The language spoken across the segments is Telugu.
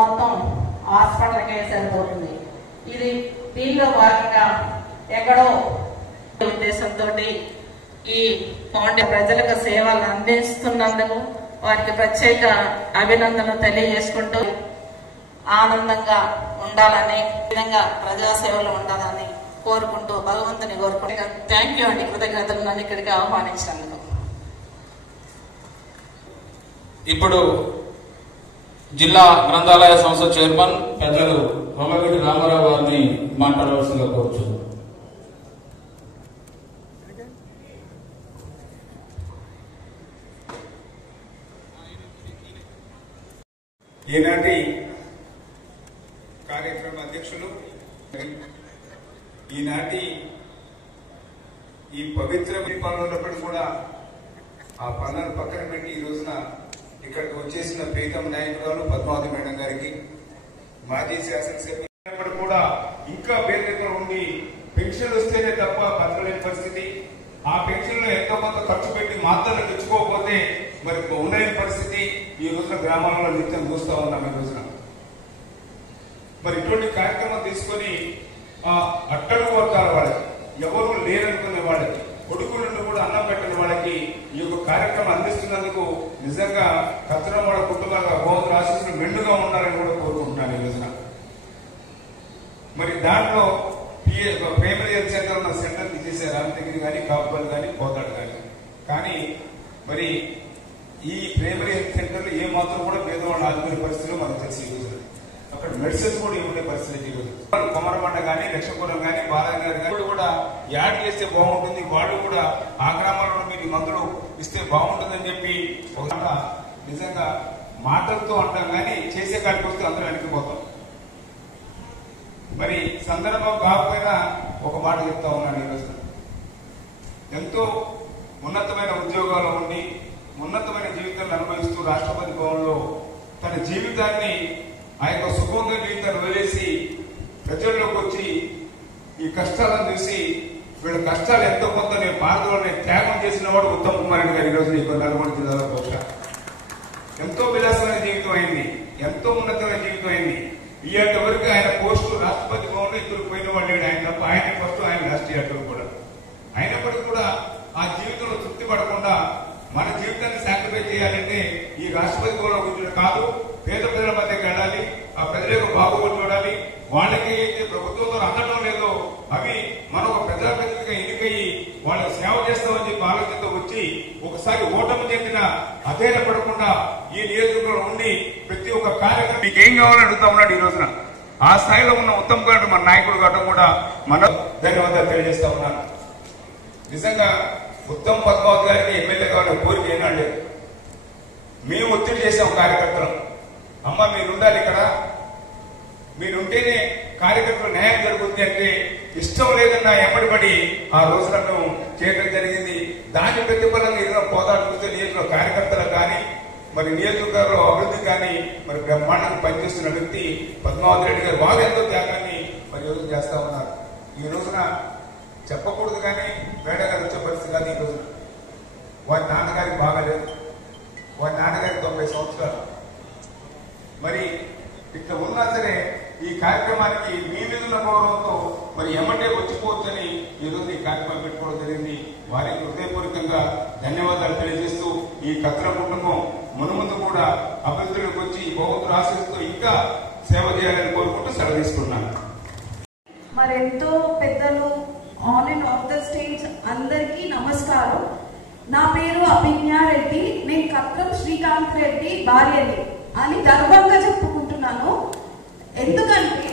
మొత్తం హాస్పిటల్కే సరిపోతుంది. ఇది దీనిలో భాగంగా ఎక్కడో ఉద్దేశంతో ఈ ఫౌండేషన్ ప్రజలకు సేవలు అందిస్తున్నందుకు వారికి ప్రత్యేక అభినందనలు తెలియజేసుకుంటూ ఆనందంగా ఉండాలని విధంగా ప్రజాసేవలు ఉండాలని కోరుకుంటూ భగవంతుని కోరుకుంటూ థ్యాంక్ యూ అండి. కృతజ్ఞతలు నన్ను ఇక్కడికి ఆహ్వానించినందుకు. ఇప్పుడు జిల్లా గ్రంథాలయ సంస్థ చైర్మన్ పెద్దలు కొమ్మగడ్డి రామారావు గారిని మాట్లాడవలసిందిగా కోరుచున్నాను. ఈనాటి కార్యక్రమ అధ్యక్షులు, ఈనాటి ఈ పవిత్ర పనులు ఉన్నప్పటికీ కూడా ఆ పనులను పక్కన పెట్టి ఈ రోజున ఇక్కడికి వచ్చేసిన ప్రీతమ నాయకురాలు పద్మావతి మేడం గారికి, మాజీ శాసనసభ్యులు కూడా ఇంకా పేదరికంలో ఉండి పెన్షన్ వస్తేనే తప్ప బతకలేని పరిస్థితి, ఆ పెన్షన్ లో ఎంతో కొంత ఖర్చు పెట్టి మాత్రలు తెచ్చుకోకపోతే మరి ఉండలేని పరిస్థితి ఈ రోజున గ్రామాలలో నిత్యం చూస్తా ఉన్నాం. ఈ రోజున మరి ఇటువంటి కార్యక్రమం తీసుకొని అట్టడుగు వర్గాల వాళ్ళకి, ఎవరు లేరనుకునే వాళ్ళకి, కొడుకు నుండి కూడా అన్నం పెట్టిన వాళ్ళకి ఈ యొక్క కార్యక్రమం అందిస్తున్నందుకు నిజంగా కత్తరం వాళ్ళ కుటుంబాల భగవంతుల ఆశీస్సులు మెండుగా ఉండాలని కూడా కోరుకుంటున్నాను ఈ రోజున. మరి దాంట్లో ప్రైమరీ హెల్త్ సెంటర్ ఉన్న సెంటర్ తీసేశారు, రామగిరి కానీ, కాపుపల్లి కానీ, కోతాడు కానీ మరి ఈ ప్రైమరీ హెల్త్ సెంటర్ లో ఏ మాత్రం కూడా పేదవాళ్ళు ఆదుకునే పరిస్థితులు మనకు తెలిసి ఈ రోజు అక్కడ మెడిసిన్స్ కూడా ఇవ్వడే పరిస్థితి ఈ రోజు. కొమరమండ కానీ, లక్ష్మపురం కానీ, బాలనగర్ కానీ కూడా యాడ్ చేస్తే బాగుంటుంది, వాళ్ళు కూడా ఆ గ్రామాల్లో మీరు మందులు ఇస్తే బాగుంటుందని చెప్పి ఒక నిజంగా మాటలతో అంటాం కానీ చేసే కాడికి వస్తే అందరూ వెనక్కిపోతాం. మరి సందర్భం కాకపోయినా ఒక మాట చెప్తా ఉన్నాను ఈ రోజు. ఎంతో ఉన్నతమైన ఉద్యోగాలు ఉండి ఉన్నతమైన జీవితాన్ని అనుభవిస్తూ రాష్ట్రపతి భవన్లో తన జీవితాన్ని ఆ యొక్క సుఖంగా జీవితాన్ని వదిలేసి ప్రజల్లోకి వచ్చి ఈ కష్టాలను చూసి వీళ్ళ కష్టాలు ఎంతో కొంత నేను భారతలోనే త్యాగం చేసిన వాడు ఉత్తమ్ కుమార్ రెడ్డి గారు ఈ రోజు ఈ నల్గొండ జిల్లాలో బహుశా ఎంతో విలాసమైన జీవితం అయింది, ఎంతో ఉన్నతమైన జీవితం అయింది. ఇలాంటి వరకు ఆయన పోస్టు రాష్ట్రపతి భవన్లో ఇద్దరు పోయిన వాళ్ళు ఆయన తప్ప ఆయన ఫస్ట్, ఆయన రాష్ట్రీయ కూడా అయినప్పటికీ కూడా ఆ జీవితంలో తృప్తి పడకుండా మన జీవితాన్ని సాక్రిఫైస్ చేయాలంటే ఈ రాష్ట్రపతి భవన్లో కూర్చొని కాదు, పేద ప్రజల మధ్యకి వెళ్ళాలి, ఆ ప్రజలకు బాగోగులు చూడాలి, వాళ్ళకి అయితే ప్రభుత్వంతో అందడం లేదో అవి మనం ఒక ప్రజాప్రతినిధిగా ఎన్నికయ్యి వాళ్ళకి సేవ చేస్తామని చెప్పి ఆలోచనతో వచ్చి ఒకసారి ఓటమి చెందిన అధైర్యపడకుండా ఈ నియోజకవర్గంలో ఉండి ప్రతి ఒక్క కార్యక్రమం మీకు ఏం కావాలని అడుగుతా ఉన్నాడు ఈ రోజున. ఆ స్థాయిలో ఉన్న ఉత్తమ్ గారు మన నాయకుడు కావడం కూడా మనం ధన్యవాదాలు తెలియజేస్తా ఉన్నాను. నిజంగా ఉత్తమ్ పద్మావతి గారికి ఎమ్మెల్యే కావాలని కోరిక ఏనాడు లేదు. మేము ఒత్తిడి చేసాం కార్యకర్తలు, అమ్మ మీరుండాలి ఇక్కడ, మీరుంటేనే కార్యకర్తలు న్యాయం జరుగుతుంది అంటే ఇష్టం లేదన్నా ఎప్పటిపడి ఆ రోజున మేము చేయడం జరిగింది. దాని ప్రతిఫలంగా ఏదైనా పోదాడు చూస్తే నియోజకవర్గ కార్యకర్తలకు కానీ మరి నియోజకవర్గంలో అభివృద్ధి కానీ మరి బ్రహ్మాండంగా పనిచేస్తున్న వ్యక్తి పద్మావతి రెడ్డి గారు. వారు ఎంతో త్యాగాన్ని మరి రోజు చేస్తా ఉన్నారు. ఈ రోజున చెప్పకూడదు కానీ వేడగారు వచ్చే పరిస్థితి కాదు. ఈ రోజున వారి నాన్నగారికి బాగాలేదు, వారి నాన్నగారికి 90 సంవత్సరాలు. మరి ఇక్కడ ఉన్నా సరే ఈ కార్యక్రమానికి మీ మీద ఉన్న గౌరవంతో మరి ఎమ్మటే వచ్చిపోవచ్చని ఈ రోజు ఈ కార్యక్రమం పెట్టుకోవడం జరిగింది. వారికి హృదయపూర్వకంగా ధన్యవాదాలు తెలియజేస్తూ ఈ కత్ర కుటుంబం మునుముందు కూడా అభివృద్ధిలోకి వచ్చి భగవంతుడు ఆశీస్సుతో ఇంకా సేవ చేయాలని కోరుకుంటూ సెలవు తీసుకున్నాను. మరెంతో పెద్దలు on and of the stage అందరికీ నమస్కారం. నా పేరు అభిజ్ఞా రెడ్డి, నేను కత్రం శ్రీకాంత్ రెడ్డి భార్యని అని గర్వంగా చెప్పుకుంటున్నాను. ఎందుకంటే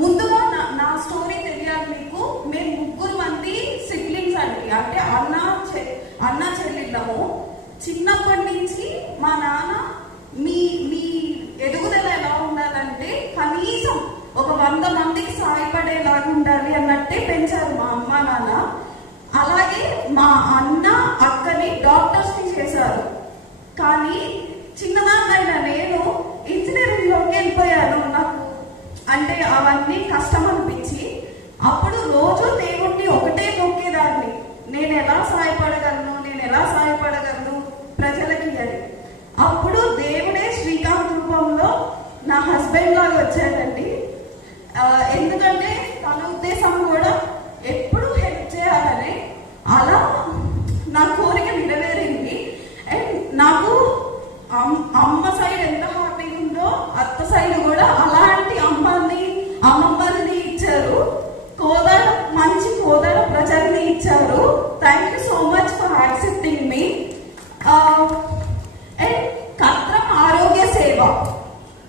ముందుగా నా స్టోరీ తెలియాలి మీకు. మేము 3 మంది సిబ్లింగ్స్ అండి, అంటే అన్న చెల్లెళ్ళము. చిన్నప్పటి నుంచి మా నాన్న మీ ఎదుగుదల ఎలా ఉండాలంటే కనీసం ఒక 100 మందికి సాయపడేలాగా ఉండాలి అన్నట్టే పెంచారు మా అమ్మ నాన్న. అలాగే మా అన్న అక్కని డాక్టర్స్ ని చేశారు. కానీ చిన్నదాన్నైన నేను ఇంజనీరింగ్ లోకి వెళ్ళిపోయాను. నాకు అంటే అవన్నీ కష్టం అనిపించి అప్పుడు రోజు దేవుణ్ణి ఒకటే మొక్కేదాన్ని, నేను ఎలా సాయపడగలను ప్రజలకి అని. అప్పుడు దేవుడే హస్బెండ్ లాగా వచ్చాడండి. ఎందుకంటే తన ఉద్దేశం కూడా ఎప్పుడు హెల్ప్ చేయాలని. అలా నా కోరిక నెరవేరింది. అండ్ నాకు అమ్మ సైడ్ ఎంత హ్యాపీగా ఉందో అత్త సైడ్ కూడా అలాంటి అమ్మమ్మల్ని ఇచ్చారు. మంచి కోదాడ ప్రజల్ని ఇచ్చారు. Thank you so much for accepting me. And కత్రం ఆరోగ్య సేవ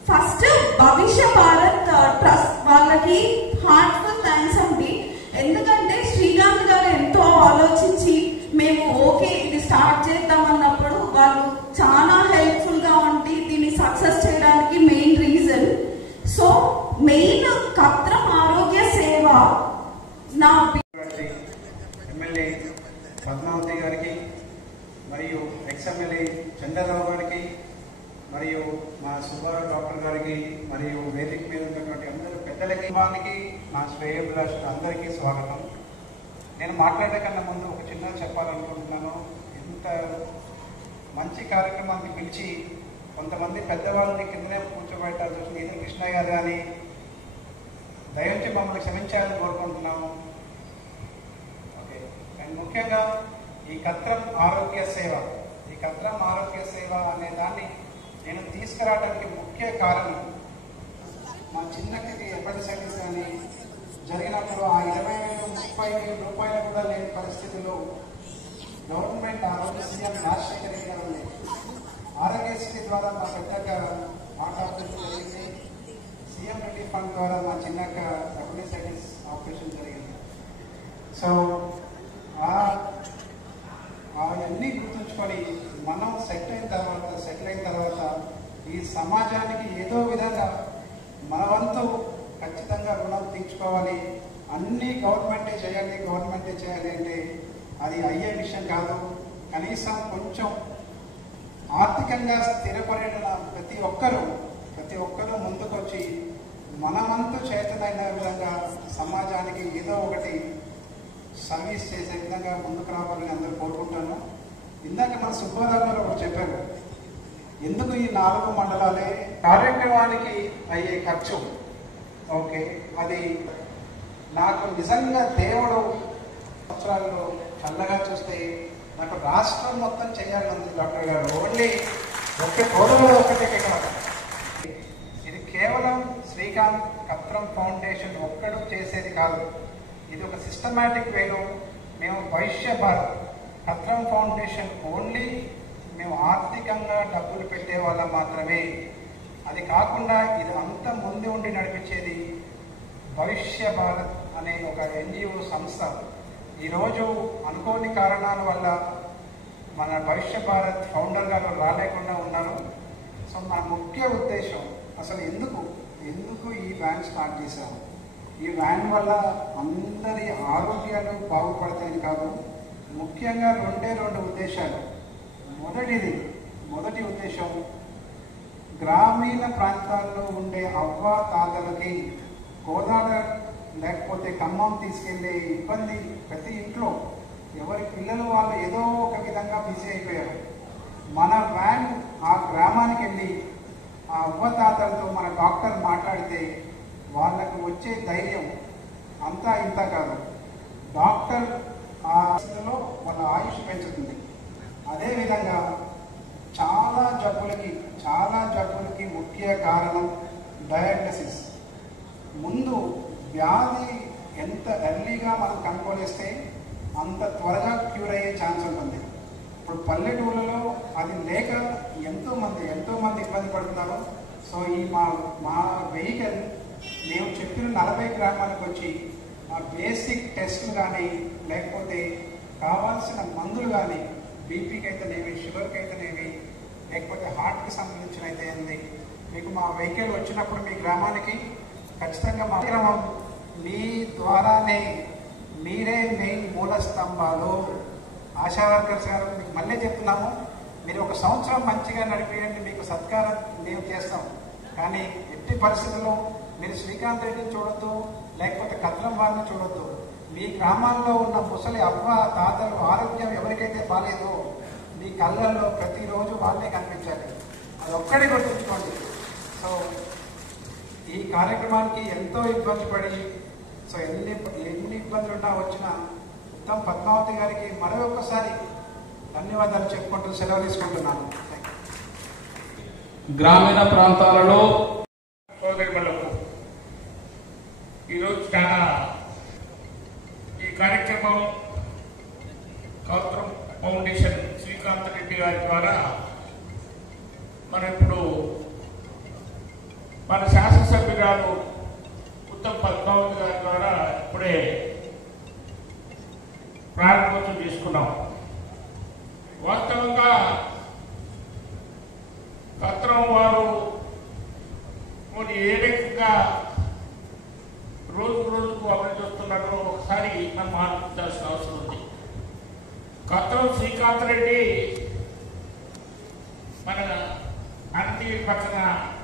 ఫస్ట్ భవిష్య భారత్ ట్రస్ట్ వాళ్ళకి హార్ట్ఫుల్ థ్యాంక్స్ అండి. ఎందుకంటే శ్రీకాంత్ గారు ఎంతో ఆలోచించి మేము ఓకే ఇది స్టార్ట్ చేద్దామన్నప్పుడు వాళ్ళు చాలా హెల్ప్ఫుల్ గా ఉండి దీన్ని సక్సెస్ చేయడానికి main reason. So main Katram Arogya సేవ నా ఎమ్మెల్యే పద్మావతి గారికి మరియు ఎక్స్ఎమ్మెల్యే చంద్రరావు గారికి మరియు మా సుబ్బారావు డాక్టర్ గారికి మరియు వేదిక మీద ఉన్నటువంటి అందరూ పెద్దలకి వారికి నా శ్రేయోభిలాషులు అందరికీ స్వాగతం. నేను మాట్లాడే కన్నా ముందు ఒక చిన్న చెప్పాలనుకుంటున్నాను. ఇంత మంచి కార్యక్రమాన్ని పిలిచి కొంతమంది పెద్దవాళ్ళని కిందనే కూర్చోబెట్టాల్సి వచ్చింది. ఈదర్ కృష్ణ గారు కానీ దయించి మమ్మల్ని క్షమించాలని కోరుకుంటున్నాము. ఓకే. అండ్ ముఖ్యంగా ఈ కత్రం ఆరోగ్య సేవ అనే దాన్ని నేను తీసుకురావడానికి ముఖ్య కారణం మా చిన్నకి ఎప్పటిసైటిస్ కానీ జరిగినప్పుడు ఆ 20,000-30,000 రూపాయలు కూడా లేని పరిస్థితుల్లో గవర్నమెంట్ ఆ రోజు సీఎం రాజశేఖర రెడ్డి గారు ఆరోగ్యశ్రీ ద్వారా మా పెద్దగా ఆపరేషన్ జరిగింది. సీఎం రిలీఫ్ ఫండ్ ద్వారా మా చిన్నక్క ఎప్పటిసైటిస్ ఆపరేషన్ జరిగింది. సో అవన్నీ గుర్తుంచుకొని మనం సెటిల్ అయిన తర్వాత ఈ సమాజానికి ఏదో విధంగా మన వంతు ఖచ్చితంగా రుణం తీర్చుకోవాలి. అన్నీ గవర్నమెంటే చేయాలి అంటే అది అయ్యే విషయం కాదు. కనీసం కొంచెం ఆర్థికంగా స్థిరపడిన ప్రతి ఒక్కరూ ముందుకొచ్చి మన వంతు చేతనైన విధంగా సమాజానికి ఏదో ఒకటి సర్వీస్ చేసే విధంగా ముందుకు రావాలని అందరూ కోరుకుంటాను. ఇందాక మన సుబ్బారావు గారు ఒకటి చెప్పారు, ఎందుకు ఈ 4 మండలాలే కార్యక్రమానికి అయ్యే ఖర్చు. ఓకే, అది నాకు నిజంగా దేవుడు సంవత్సరాల్లో చల్లగా చూస్తే నాకు రాష్ట్రం మొత్తం చేయాలని డాక్టర్ గారు ఓన్లీ ఒకటే కాదు. ఇది కేవలం శ్రీకాంత్ కత్రం ఫౌండేషన్ ఒక్కడు చేసేది కాదు. ఇది ఒక సిస్టమాటిక్ వేలో మేము భవిష్య భారత్ కత్రం ఫౌండేషన్ ఓన్లీ మేము ఆర్థికంగా డబ్బులు పెట్టే వాళ్ళం మాత్రమే. అది కాకుండా ఇది అంత ముందు ఉండి నడిపించేది భవిష్య భారత్ అనే ఒక ఎన్జిఓ సంస్థ. ఈరోజు అనుకోని కారణాల వల్ల మన భవిష్య భారత్ ఫౌండర్ గారు రాలేకుండా ఉన్నారు. సో నా ముఖ్య ఉద్దేశం అసలు ఎందుకు ఈ వ్యాన్ స్టార్ట్ చేశాము. ఈ వ్యాన్ వల్ల అందరి ఆరోగ్యాలు బాగుపడతాయని కాదు, ముఖ్యంగా 2 ఉద్దేశాలు. మొదటి ఉద్దేశం గ్రామీణ ప్రాంతాల్లో ఉండే అవ్వ తాతలకి కోదాడ లేకపోతే ఖమ్మం తీసుకెళ్లే ఇబ్బంది ప్రతి ఇంట్లో ఎవరి పిల్లలు వాళ్ళు ఏదో ఒక విధంగా బిజీ అయిపోయారు. మన వ్యాన్ ఆ గ్రామానికి వెళ్ళి ఆ అవ్వ తాతలతో మన డాక్టర్ మాట్లాడితే వాళ్ళకు వచ్చే ధైర్యం అంతా ఇంత కాదు. డాక్టర్ ఆ స్థితిలో వాళ్ళ ఆయుష్ పెంచుతుంది. అదేవిధంగా చాలా జబ్బులకి ముఖ్య కారణం డయాగ్నోసిస్. ముందు వ్యాధి ఎంత ఎర్లీగా మనం కనుక్కోలేస్తే అంత త్వరగా క్యూర్ అయ్యే ఛాన్స్ ఉంటుంది. ఇప్పుడు పల్లెటూళ్ళలో అది లేక ఎంతో మంది ఇబ్బంది పడుతున్నారు. సో ఈ మా వెహికల్ మేము చెప్పిన 40 గ్రామాలకు వచ్చి ఆ బేసిక్ టెస్టులు కానీ లేకపోతే కావాల్సిన మందులు కానీ బీపీకి అయితేనేవి, షుగర్కి అయితేనేవి, లేకపోతే హార్ట్కి సంబంధించిన అయితే ఉంది, మీకు మా వెహికల్ వచ్చినప్పుడు మీ గ్రామానికి ఖచ్చితంగా మా గ్రామం మీ ద్వారానే మీరే మెయిన్ మూల స్తంభాలు. ఆశా వర్కర్స్ గారు మీకు మళ్ళీ చెప్తున్నాము, మీరు 1 సంవత్సరం మంచిగా నడిపేయండి, మీకు సత్కారం మేము చేస్తాం. కానీ ఎట్టి పరిస్థితుల్లో మీరు శ్రీకాంత్ రెడ్డిని చూడొద్దు, లేకపోతే కత్రం వారిని చూడొద్దు. మీ గ్రామాల్లో ఉన్న ముసలి అవ్వ తాతలు ఆరోగ్యం ఎవరికైతే బాగాలేదో మీ కళ్ళల్లో ప్రతిరోజు వాళ్ళే కనిపించాలి. అది ఒక్కడే గుర్తుంచుకోండి. సో ఈ కార్యక్రమానికి ఎంతో ఇబ్బంది పడి సో ఎన్ని ఇబ్బందులున్నా వచ్చిన ఉత్తమ్ పద్మావతి గారికి మరొకసారి ధన్యవాదాలు చెప్పుకుంటూ సెలవు తీసుకుంటున్నాను. గ్రామీణ ప్రాంతాలలో సోదరులకు ఈరోజు చాలా ఈ కార్యక్రమం కౌత్రం ఫౌండేషన్ శ్రీకాంత్ రెడ్డి గారి ద్వారా మనం ఇప్పుడు మన శాసనసభ్యురాలు ఉత్తమ్ పద్మావతి గారి ద్వారా ఇప్పుడే ప్రారంభోత్సవం చేసుకున్నాం. వాస్తవంగా కత్రం వారు కొన్ని ఏ రకంగా రోజు రోజుకు అభివృద్ధి వస్తున్నారో ఒకసారి మనం ఆలోచించాల్సిన అవసరం ఉంది. కత్రం శ్రీకాంత్ రెడ్డి మన అనంతగిరి పక్కన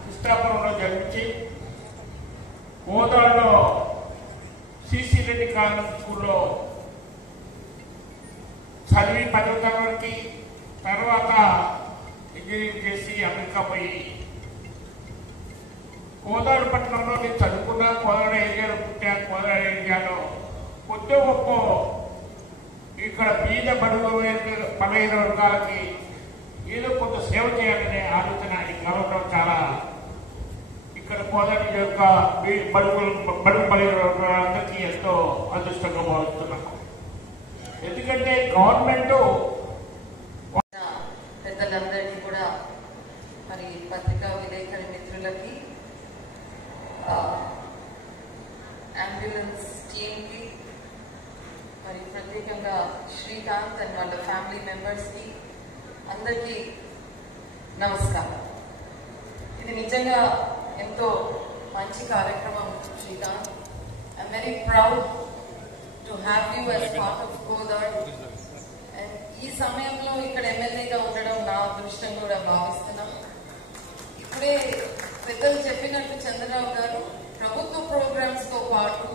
కృష్ణాపురంలో జన్మించి కోదాడలో సిసి రెడ్డి కాన్వెంట్ స్కూల్లో చదివి 10వ తరగతి తర్వాత ఇంజనీరింగ్ చేసి అమెరికా పోయి కోదాడు పట్టణంలో నేను చదువుకున్నా, కోదాడ ఏరియాలో పుట్టా, కోదాడ ఏరియాలో కొద్ది గొప్ప ఇక్కడ బీద బడుగు బలహీన వర్గాలకి ఏదో కొంత సేవ చేయాలనే ఆలోచన కలవడం చాలా ఇక్కడ కోదాడి యొక్క బడుగు బలహీన వర్గాలందరికీ ఎంతో అదృష్టంగా భావిస్తున్నాను. ఎందుకంటే గవర్నమెంట్ పెద్దలందరికీ కూడా మరి పత్రికా విలేకరి మిత్రులకి అంబులెన్స్ టీమ్కి మరి ప్రత్యేకంగా శ్రీకాంత్ అండ్ వాళ్ళ ఫ్యామిలీ మెంబర్స్కి అందరికీ నమస్కారం. ఇది నిజంగా ఎంతో మంచి కార్యక్రమం Srikanth. I'm very proud to have you as part of Kodad. And ఈ సమయంలో ఇక్కడ ఎమ్మెల్యేగా ఉండడం నా అదృష్టం కూడా భావిస్తున్నాం. ఇప్పుడే పెద్దలు చెప్పినట్టు చంద్రరావు గారు ప్రభుత్వ ప్రోగ్రామ్స్ తో పాటు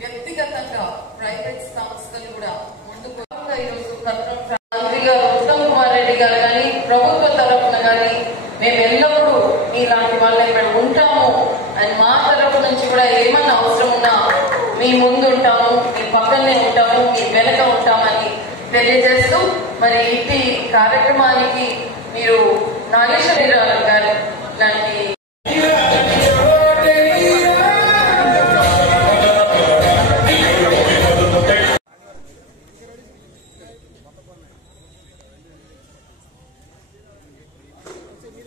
వ్యక్తిగతంగా ప్రైవేట్ సంస్థలు కూడా ముందుకు ఈరోజు కత్రం మంత్రి గారు ఉత్తమ్ కుమార్ రెడ్డి గారు కానీ ప్రభుత్వ తరఫున కానీ మేము ఎల్లప్పుడూ ఇలాంటి వాళ్ళ ఇక్కడ ఉంటాము అండ్ మా తరఫు నుంచి కూడా ఏమన్నా అవసరం ఉన్నా మీ ముందు ఉంటాము, మీ పక్కనే ఉంటాము, మీ వెనక ఉంటామని తెలియజేస్తూ మరి ఇట్టి కార్యక్రమానికి మీరు నాగేశ్వరరావు గారు లాంటి మీరు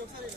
ఒకసారి